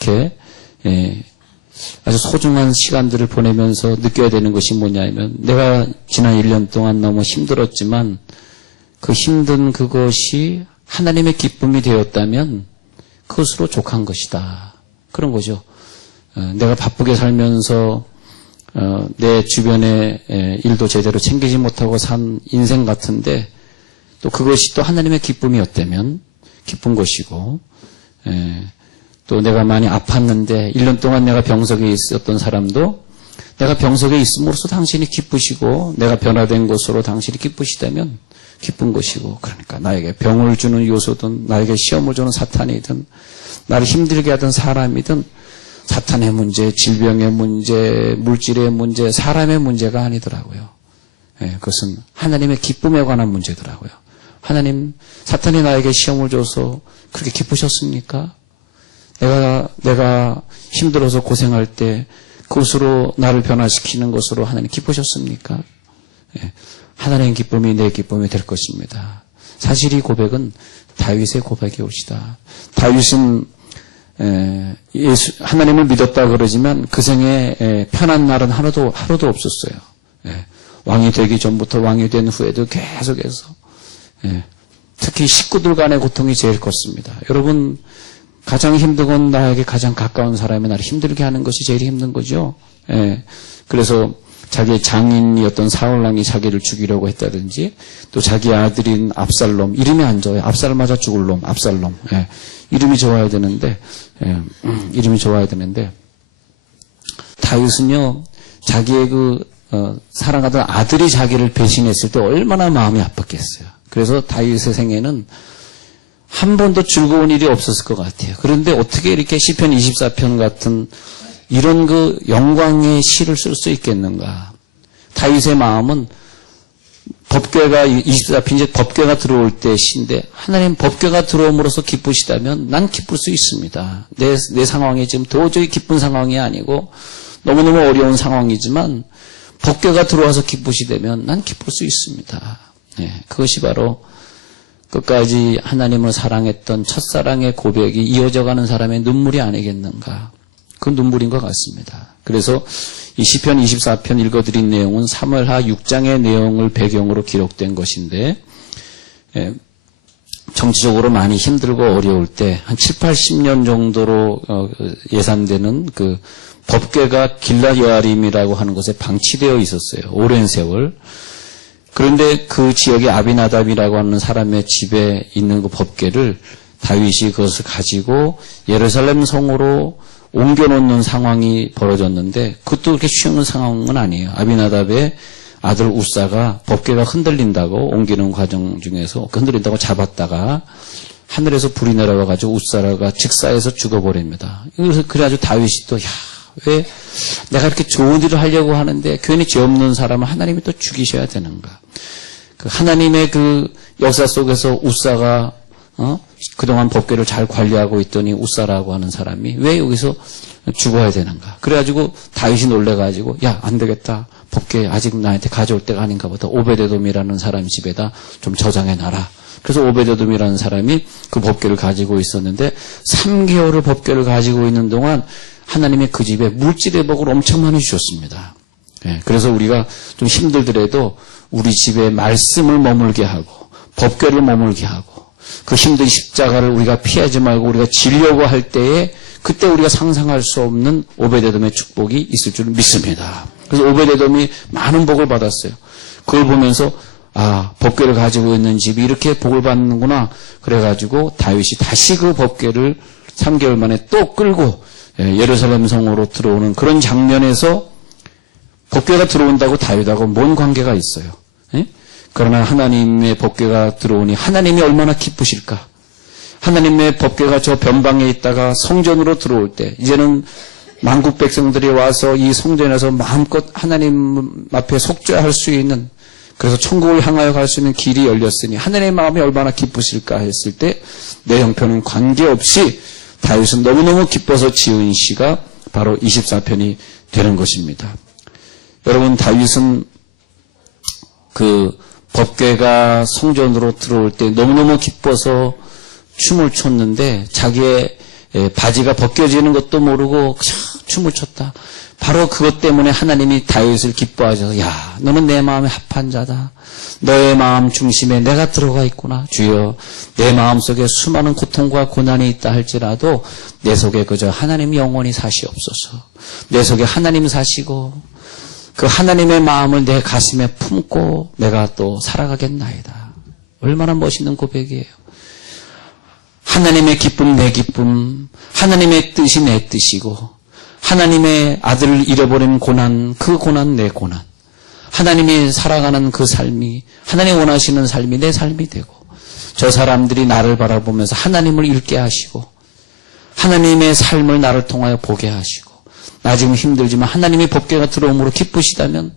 이렇게 아주 소중한 시간들을 보내면서 느껴야 되는 것이 뭐냐면 내가 지난 1년 동안 너무 힘들었지만 그 힘든 그것이 하나님의 기쁨이 되었다면 그것으로 족한 것이다. 그런 거죠. 내가 바쁘게 살면서 내 주변의 일도 제대로 챙기지 못하고 산 인생 같은데 또 그것이 또 하나님의 기쁨이었다면 기쁜 것이고 또 내가 많이 아팠는데 1년 동안 내가 병석에 있었던 사람도 내가 병석에 있음으로써 당신이 기쁘시고 내가 변화된 것으로 당신이 기쁘시다면 기쁜 것이고 그러니까 나에게 병을 주는 요소든 나에게 시험을 주는 사탄이든 나를 힘들게 하던 사람이든 사탄의 문제, 질병의 문제, 물질의 문제, 사람의 문제가 아니더라고요. 그것은 하나님의 기쁨에 관한 문제더라고요. 하나님, 사탄이 나에게 시험을 줘서 그렇게 기쁘셨습니까? 내가 힘들어서 고생할 때 그것으로 나를 변화시키는 것으로 하나님 기쁘셨습니까? 하나님의 기쁨이 내 기쁨이 될 것입니다. 사실 이 고백은 다윗의 고백이 옳시다. 다윗은 하나님을 믿었다 그러지만 그 생에 편한 날은 하루도 없었어요. 왕이 되기 전부터 왕이 된 후에도 계속해서 특히 식구들 간의 고통이 제일 컸습니다. 여러분 가장 힘든 건 나에게 가장 가까운 사람이 나를 힘들게 하는 것이 제일 힘든 거죠. 그래서 자기의 장인이었던 사울왕이 자기를 죽이려고 했다든지 또 자기 아들인 압살롬 이름이 안 좋아요. 압살 맞아 죽을 놈 압살롬. 이름이 좋아야 되는데 다윗은요 자기의 사랑하던 아들이 자기를 배신했을 때 얼마나 마음이 아팠겠어요. 그래서 다윗의 생애는 한 번도 즐거운 일이 없었을 것 같아요. 그런데 어떻게 이렇게 시편 24편 같은 이런 영광의 시를 쓸 수 있겠는가? 다윗의 마음은 법궤가 24편 이제 법궤가 들어올 때 시인데 하나님 법궤가 들어옴으로써 기쁘시다면 난 기쁠 수 있습니다. 내 상황이 지금 도저히 기쁜 상황이 아니고 너무너무 어려운 상황이지만 법궤가 들어와서 기쁘시다면 난 기쁠 수 있습니다. 그것이 바로 끝까지 하나님을 사랑했던 첫사랑의 고백이 이어져가는 사람의 눈물이 아니겠는가. 그 눈물인 것 같습니다. 그래서 이 시편 24편 읽어드린 내용은 사무엘하 6장의 내용을 배경으로 기록된 것인데 정치적으로 많이 힘들고 어려울 때 한 7, 80년 정도로 예산되는 그 법궤가 길랏 여아림이라고 하는 곳에 방치되어 있었어요. 오랜 세월. 그런데 그 지역의 아비나답이라고 하는 사람의 집에 있는 그 법궤를 다윗이 그것을 가지고 예루살렘 성으로 옮겨놓는 상황이 벌어졌는데 그것도 그렇게 쉬운 상황은 아니에요. 아비나답의 아들 우사가 법궤가 흔들린다고 옮기는 과정 중에서 흔들린다고 잡았다가 하늘에서 불이 내려와가지고 우사가 직사해서 죽어버립니다. 그래서 그래가지고 다윗이 또 왜 내가 이렇게 좋은 일을 하려고 하는데 괜히 죄 없는 사람을 하나님이 또 죽이셔야 되는가. 그 하나님의 그 역사 속에서 우사가 그동안 법궤를 잘 관리하고 있더니 우사라고 하는 사람이 왜 여기서 죽어야 되는가. 그래가지고 다윗이 놀래가지고 야 안 되겠다. 법궤 아직 나한테 가져올 때가 아닌가 보다. 오베데돔이라는 사람 집에다 좀 저장해놔라. 그래서 오베데돔이라는 사람이 그 법궤를 가지고 있었는데 3개월을 법궤를 가지고 있는 동안 하나님의 그 집에 물질의 복을 엄청 많이 주셨습니다. 그래서 우리가 좀 힘들더라도 우리 집에 말씀을 머물게 하고 법궤를 머물게 하고 그 힘든 십자가를 우리가 피하지 말고 우리가 지려고 할 때에 그때 우리가 상상할 수 없는 오베데돔의 축복이 있을 줄 믿습니다. 그래서 오베데돔이 많은 복을 받았어요. 그걸 보면서 법궤를 가지고 있는 집이 이렇게 복을 받는구나. 그래가지고 다윗이 다시 그 법궤를 3개월 만에 또 끌고 예루살렘 성으로 들어오는 그런 장면에서 법궤가 들어온다고 다윗하고 뭔 관계가 있어요. 그러나 하나님의 법궤가 들어오니 하나님이 얼마나 기쁘실까. 하나님의 법궤가 저 변방에 있다가 성전으로 들어올 때 이제는 만국 백성들이 와서 이 성전에서 마음껏 하나님 앞에 속죄할 수 있는 그래서 천국을 향하여 갈 수 있는 길이 열렸으니 하나님의 마음이 얼마나 기쁘실까 했을 때 내 형편은 관계없이 다윗은 너무너무 기뻐서 지은 시가 바로 24편이 되는 것입니다. 여러분 다윗은 그 법궤가 성전으로 들어올 때 너무너무 기뻐서 춤을 췄는데 자기의 바지가 벗겨지는 것도 모르고 춤을 췄다. 바로 그것 때문에 하나님이 다윗을 기뻐하셔서 야, 너는 내 마음에 합한 자다. 너의 마음 중심에 내가 들어가 있구나. 주여, 내 마음속에 수많은 고통과 고난이 있다 할지라도 내 속에 그저 하나님 영원히 사시옵소서. 내 속에 하나님 사시고 그 하나님의 마음을 내 가슴에 품고 내가 또 살아가겠나이다. 얼마나 멋있는 고백이에요. 하나님의 기쁨 내 기쁨, 하나님의 뜻이 내 뜻이고 하나님의 아들을 잃어버린 고난, 그 고난 내 고난, 하나님이 살아가는 그 삶이, 하나님 원하시는 삶이 내 삶이 되고 저 사람들이 나를 바라보면서 하나님을 읽게 하시고 하나님의 삶을 나를 통하여 보게 하시고 나 지금 힘들지만 하나님의 법궤가 들어옴으로 기쁘시다면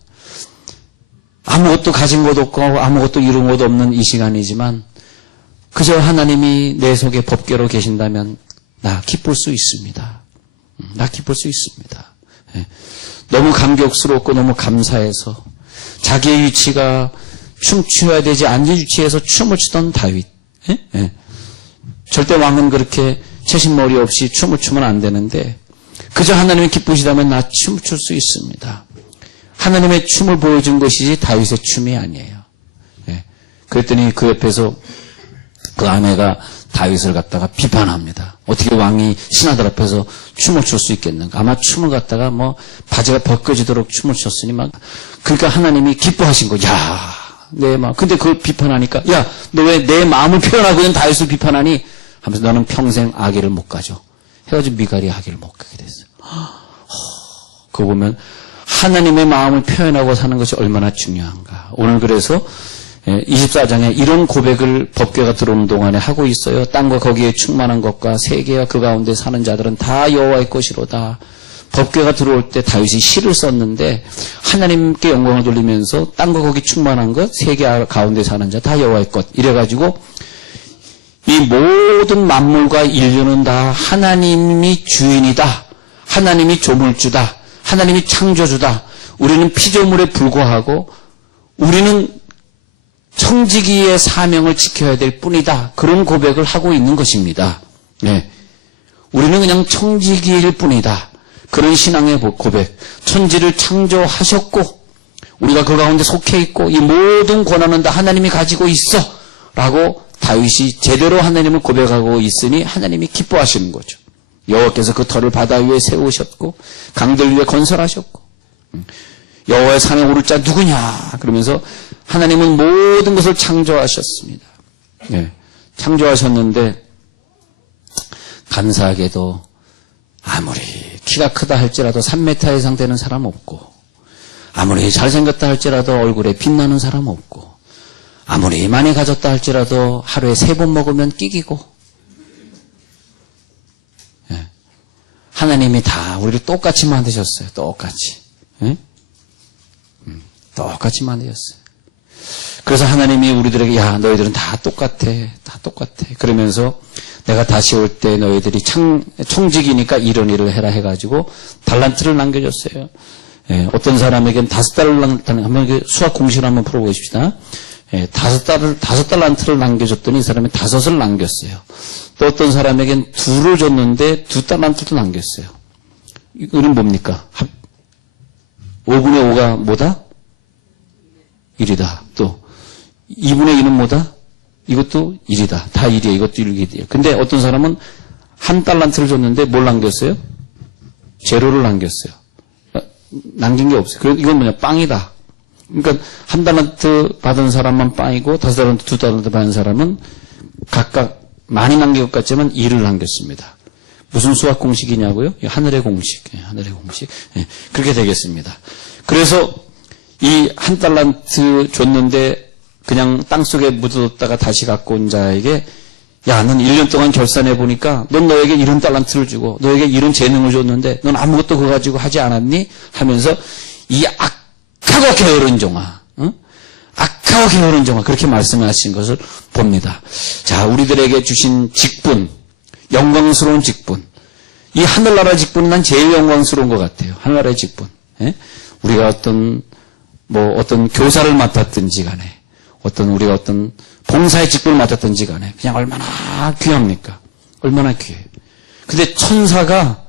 아무것도 가진 것 없고 아무것도 이룬 것 없는 이 시간이지만 그저 하나님이 내 속에 법궤로 계신다면 나 기쁠 수 있습니다. 나 기쁠 수 있습니다. 너무 감격스럽고 너무 감사해서 자기의 위치가 춤추어야 되지 앉은 위치에서 춤을 추던 다윗. 절대 왕은 그렇게 채신머리 없이 춤을 추면 안 되는데 그저 하나님이 기쁘시다면 나 춤을 출 수 있습니다. 하나님의 춤을 보여준 것이지 다윗의 춤이 아니에요. 그랬더니 그 옆에서 그 아내가 다윗을 갖다가 비판합니다. 어떻게 왕이 신하들 앞에서 춤을 출 수 있겠는가? 아마 춤을 갖다가 바지가 벗겨지도록 춤을 췄으니 그러니까 하나님이 기뻐하신 거. 야, 내 마음. 근데 그걸 비판하니까 야, 너 왜 내 마음을 표현하고 있는 다윗을 비판하니? 하면서 너는 평생 아기를 못 가져. 해가지고 미갈이 아기를 못 가게 됐어요. 그거 보면 하나님의 마음을 표현하고 사는 것이 얼마나 중요한가. 오늘 그래서 24장에 이런 고백을 법궤가 들어오는 동안에 하고 있어요. 땅과 거기에 충만한 것과 세계와 그 가운데 사는 자들은 다 여호와의 것이로다. 법궤가 들어올 때 다윗이 시를 썼는데 하나님께 영광을 돌리면서 땅과 거기 충만한 것, 세계 가운데 사는 자 다 여호와의 것. 이래가지고 이 모든 만물과 인류는 다 하나님이 주인이다. 하나님이 조물주다. 하나님이 창조주다. 우리는 피조물에 불과하고 우리는 청지기의 사명을 지켜야 될 뿐이다. 그런 고백을 하고 있는 것입니다. 네. 우리는 그냥 청지기일 뿐이다. 그런 신앙의 고백. 천지를 창조하셨고 우리가 그 가운데 속해 있고 이 모든 권한은 다 하나님이 가지고 있어 라고 다윗이 제대로 하나님을 고백하고 있으니 하나님이 기뻐하시는 거죠. 여호와께서 그 터를 바다 위에 세우셨고 강들 위에 건설하셨고 여호와의 산에 오를 자 누구냐 그러면서 하나님은 모든 것을 창조하셨습니다. 네. 창조하셨는데 감사하게도 아무리 키가 크다 할지라도 3m 이상 되는 사람 없고 아무리 잘생겼다 할지라도 얼굴에 빛나는 사람 없고 아무리 많이 가졌다 할지라도 하루에 3번 먹으면 끼기고 네. 하나님이 다 우리를 똑같이 만드셨어요. 똑같이. 네? 똑같이 만드셨어요. 그래서 하나님이 우리들에게 야 너희들은 다 똑같아. 다 똑같아. 그러면서 내가 다시 올 때 너희들이 청직이니까 이런 일을 해라 해가지고 달란트를 남겨줬어요. 예, 어떤 사람에겐 5달란트, 한번 수학 공식을 한번 풀어보십시다. 예, 5달란트를 남겨줬더니 이 사람이 5을 남겼어요. 또 어떤 사람에겐 2를 줬는데 2달란트도 남겼어요. 이거는 뭡니까? 5분의 5가 뭐다? 1이다. 또 2분의 2는 뭐다? 이것도 1이다. 다 1이에요. 이것도 1이에요. 근데 어떤 사람은 1달란트를 줬는데 뭘 남겼어요? 제로를 남겼어요. 남긴 게 없어요. 이건 뭐냐? 빵이다. 그러니까 1달란트 받은 사람만 빵이고 5달란트, 2달란트 받은 사람은 각각 많이 남긴 것 같지만 2를 남겼습니다. 무슨 수학 공식이냐고요? 하늘의 공식. 하늘의 공식. 그렇게 되겠습니다. 그래서 이 1달란트 줬는데 그냥 땅속에 묻어뒀다가 다시 갖고 온 자에게 야, 넌 1년 동안 결산해 보니까 넌 너에게 이런 달란트를 주고 너에게 이런 재능을 줬는데 넌 아무것도 그거 가지고 하지 않았니? 하면서 이 악하고 게으른 종아, 악하고 게으른 종아 그렇게 말씀하신 것을 봅니다. 자, 우리들에게 주신 직분, 영광스러운 직분. 이 하늘나라 직분은 난 제일 영광스러운 것 같아요. 하늘나라의 직분. 우리가 어떤 교사를 맡았든지 간에 우리가 어떤 봉사의 직분을 맡았든지 간에 그냥 얼마나 귀합니까? 얼마나 귀해요. 근데 천사가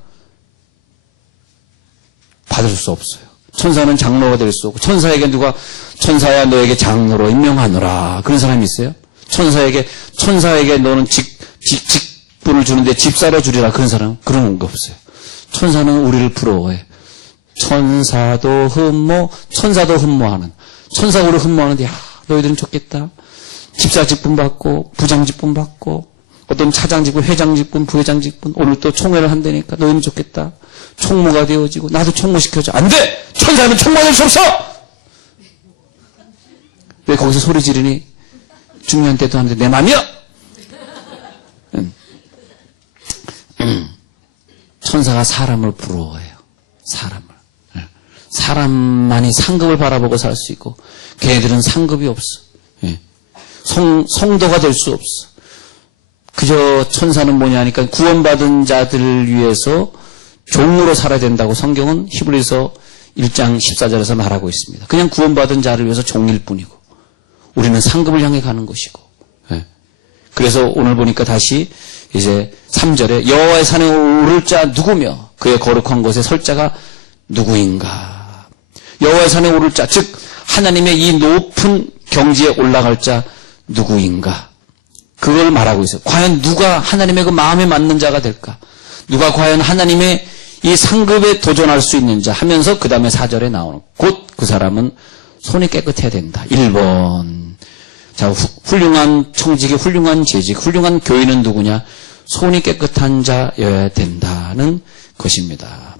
받을 수 없어요. 천사는 장로가 될 수 없고, 천사에게 누가 천사야 너에게 장로로 임명하노라 그런 사람이 있어요? 천사에게 너는 직분을 주는데 집 사러 주리라 그런 사람 그런 거 없어요. 천사는 우리를 부러워해. 천사도 흠모하는, 천사가 우리를 흠모하는데, 야, 너희들은 좋겠다. 집사 직분 받고, 부장 직분 받고, 어떤 차장 직분, 회장 직분, 부회장 직분, 오늘 또 총회를 한다니까 너희는 좋겠다. 총무가 되어지고, 나도 총무 시켜줘. 안 돼! 천사는 총무가 될 수 없어! 왜 거기서 소리 지르니? 중요한 때도 하는데 내 맘이야! 천사가 사람을 부러워해요. 사람만이 상급을 바라보고 살 수 있고, 걔네들은 상급이 없어. 성도가 될 수 없어. 그저 천사는 뭐냐 하니까 구원받은 자들을 위해서 종으로 살아야 된다고 성경은 히브리서 1장 14절에서 말하고 있습니다. 그냥 구원받은 자를 위해서 종일 뿐이고, 우리는 상급을 향해 가는 것이고. 그래서 오늘 보니까 다시 이제 3절에 여호와의 산에 오를 자 누구며 그의 거룩한 곳에 설 자가 누구인가. 여호와의 산에 오를 자, 즉 하나님의 이 높은 경지에 올라갈 자 누구인가. 그걸 말하고 있어요. 과연 누가 하나님의 그 마음에 맞는 자가 될까? 누가 과연 하나님의 이 상급에 도전할 수 있는 자 하면서 그 다음에 4절에 나오는 곧 그 사람은 손이 깨끗해야 된다. 1번. 자, 훌륭한 청직이, 훌륭한 재직, 훌륭한 교인은 누구냐? 손이 깨끗한 자여야 된다는 것입니다.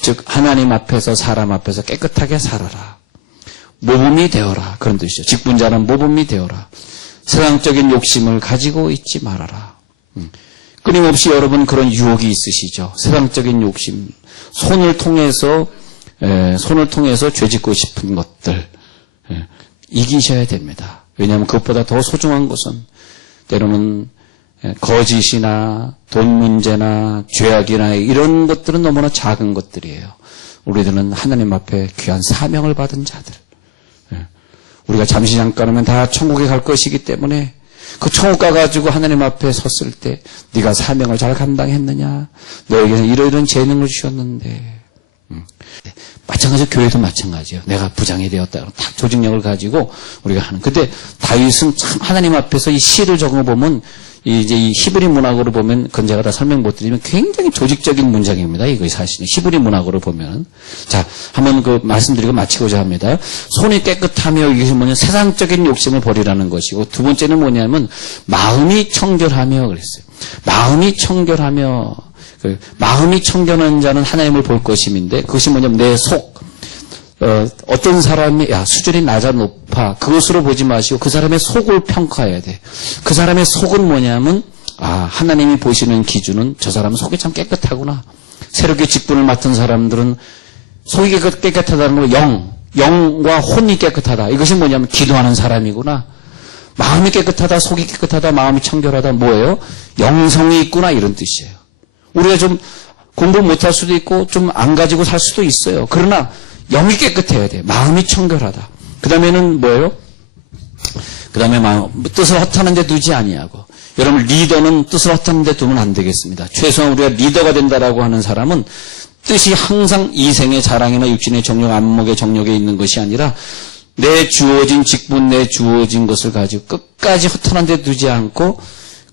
즉 하나님 앞에서 사람 앞에서 깨끗하게 살아라. 모범이 되어라. 그런 뜻이죠. 직분자는 모범이 되어라. 세상적인 욕심을 가지고 있지 말아라. 끊임없이 여러분 그런 유혹이 있으시죠. 세상적인 욕심, 손을 통해서 죄짓고 싶은 것들 이기셔야 됩니다. 왜냐하면 그것보다 더 소중한 것은 때로는 거짓이나 돈 문제나 죄악이나 이런 것들은 너무나 작은 것들이에요. 우리들은 하나님 앞에 귀한 사명을 받은 자들. 우리가 잠시 잠깐 하면 다 천국에 갈 것이기 때문에 그 천국 가가지고 하나님 앞에 섰을 때 네가 사명을 잘 감당했느냐? 너에게는 이러이러한 재능을 주셨는데. 마찬가지로 교회도 마찬가지예요. 내가 부장이 되었다. 딱 조직력을 가지고 우리가 하는. 근데 다윗은 참 하나님 앞에서 이 시를 적어보면 이제 이 히브리 문학으로 보면 그건 제가 다 설명 못 드리면 굉장히 조직적인 문장입니다. 이거 사실 히브리 문학으로 보면. 자, 한번 그 말씀드리고 마치고자 합니다. 손이 깨끗하며 이것이 뭐냐? 세상적인 욕심을 버리라는 것이고 두 번째는 뭐냐면 마음이 청결하며 그랬어요. 마음이 청결하며 마음이 청결한 자는 하나님을 볼 것임인데 그것이 뭐냐면 내 속. 어떤 사람이 수준이 낮아 높아 그것으로 보지 마시고 그 사람의 속을 평가해야 돼. 그 사람의 속은 뭐냐면 하나님이 보시는 기준은 저 사람은 속이 참 깨끗하구나. 새롭게 직분을 맡은 사람들은 속이 깨끗하다는 거 영과 혼이 깨끗하다. 이것이 뭐냐면 기도하는 사람이구나. 마음이 깨끗하다, 속이 깨끗하다, 마음이 청결하다 뭐예요? 영성이 있구나 이런 뜻이에요. 우리가 좀 공부 못할 수도 있고 좀 안 가지고 살 수도 있어요. 그러나 영이 깨끗해야 돼. 마음이 청결하다. 그 다음에는 뭐예요? 그 다음에 뜻을 허탄한 데 두지 아니하고. 여러분 리더는 뜻을 허탄한 데 두면 안 되겠습니다. 최소한 우리가 리더가 된다라고 하는 사람은 뜻이 항상 이생의 자랑이나 육신의 정욕, 안목의 정욕에 있는 것이 아니라 내 주어진 직분, 내 주어진 것을 가지고 끝까지 허탄한 데 두지 않고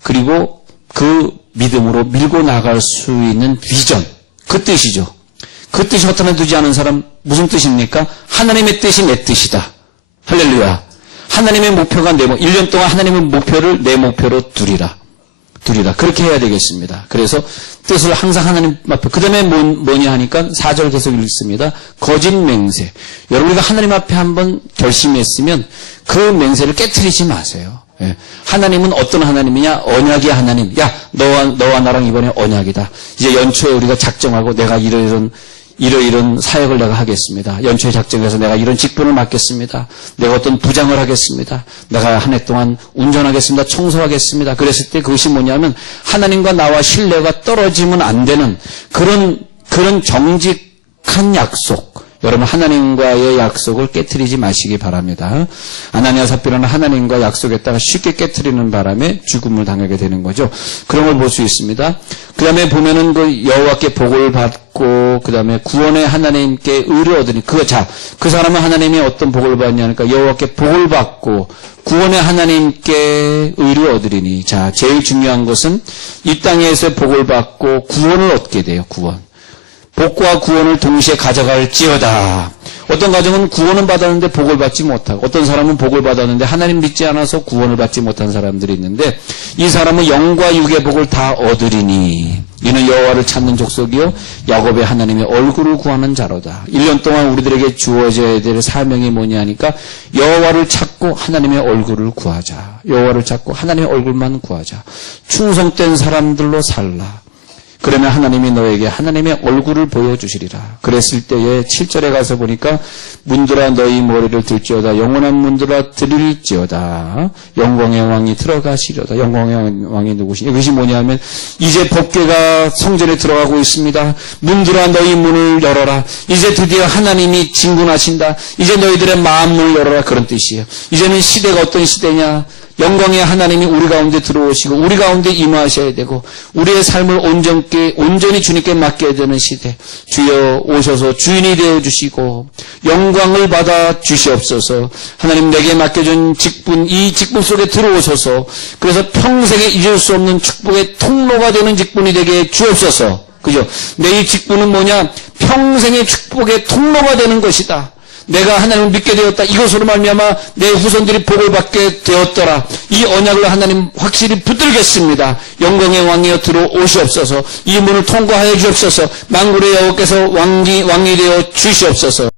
그리고 그 믿음으로 밀고 나갈 수 있는 비전. 그 뜻이죠. 그 뜻이 허탄에 두지 않은 사람 무슨 뜻입니까? 하나님의 뜻이 내 뜻이다. 할렐루야. 하나님의 목표가 1년 동안 하나님의 목표를 내 목표로 두리라. 그렇게 해야 되겠습니다. 그래서 뜻을 항상 하나님 앞에. 그 다음에 뭐냐 하니까 4절 계속 읽습니다. 거짓 맹세. 여러분 우리가 하나님 앞에 한번 결심했으면 그 맹세를 깨트리지 마세요. 하나님은 어떤 하나님이냐? 언약의 하나님. 야, 너와 나랑 이번에 언약이다. 이제 연초에 우리가 작정하고 내가 이러이런 사역을 내가 하겠습니다. 연초에 작정해서 내가 이런 직분을 맡겠습니다. 내가 어떤 부장을 하겠습니다. 내가 한 해 동안 운전하겠습니다. 청소하겠습니다. 그랬을 때 그것이 뭐냐면 하나님과 나와 신뢰가 떨어지면 안 되는 그런 정직한 약속. 여러분 하나님과의 약속을 깨트리지 마시기 바랍니다. 아나니아 삽비라는 하나님과 약속했다가 쉽게 깨트리는 바람에 죽음을 당하게 되는 거죠. 그런 걸 볼 수 있습니다. 그 다음에 보면은 그 여호와께 복을 받고, 그 다음에 구원의 하나님께 의를 얻으니, 그 사람은 하나님이 어떤 복을 받냐니까 여호와께 복을 받고, 구원의 하나님께 의를 얻으리니. 자, 제일 중요한 것은 이 땅에서 복을 받고 구원을 얻게 돼요, 구원. 복과 구원을 동시에 가져갈지어다. 어떤 가정은 구원은 받았는데 복을 받지 못하고, 어떤 사람은 복을 받았는데 하나님 믿지 않아서 구원을 받지 못한 사람들이 있는데, 이 사람은 영과 육의 복을 다 얻으리니 이는 여호와를 찾는 족속이요 야곱의 하나님의 얼굴을 구하는 자로다. 1년 동안 우리들에게 주어져야 될 사명이 뭐냐 하니까 여호와를 찾고 하나님의 얼굴을 구하자. 여호와를 찾고 하나님의 얼굴만 구하자. 충성된 사람들로 살라. 그러면 하나님이 너에게 하나님의 얼굴을 보여주시리라. 그랬을 때에 7절에 가서 보니까 문들아 너희 머리를 들지어다. 영원한 문들아 들릴지어다. 영광의 왕이 들어가시려다. 영광의 왕이 누구시냐? 이것이 뭐냐면 이제 법궤가 성전에 들어가고 있습니다. 문들아 너희 문을 열어라. 이제 드디어 하나님이 진군하신다. 이제 너희들의 마음을 열어라. 그런 뜻이에요. 이제는 시대가 어떤 시대냐? 영광의 하나님이 우리 가운데 들어오시고 우리 가운데 임하셔야 되고 우리의 삶을 온전히 주님께 맡겨야 되는 시대. 주여 오셔서 주인이 되어주시고 영광을 받아 주시옵소서. 하나님 내게 맡겨준 직분, 이 직분 속에 들어오셔서 그래서 평생에 잊을 수 없는 축복의 통로가 되는 직분이 되게 주옵소서. 그죠? 내 이 직분은 뭐냐? 평생의 축복의 통로가 되는 것이다. 내가 하나님을 믿게 되었다. 이것으로 말미암아 내 후손들이 복을 받게 되었더라. 이 언약을 하나님 확실히 붙들겠습니다. 영광의 왕이여 들어오시옵소서. 이 문을 통과하여 주옵소서. 만군의 여호와께서 왕이 되어 주시옵소서.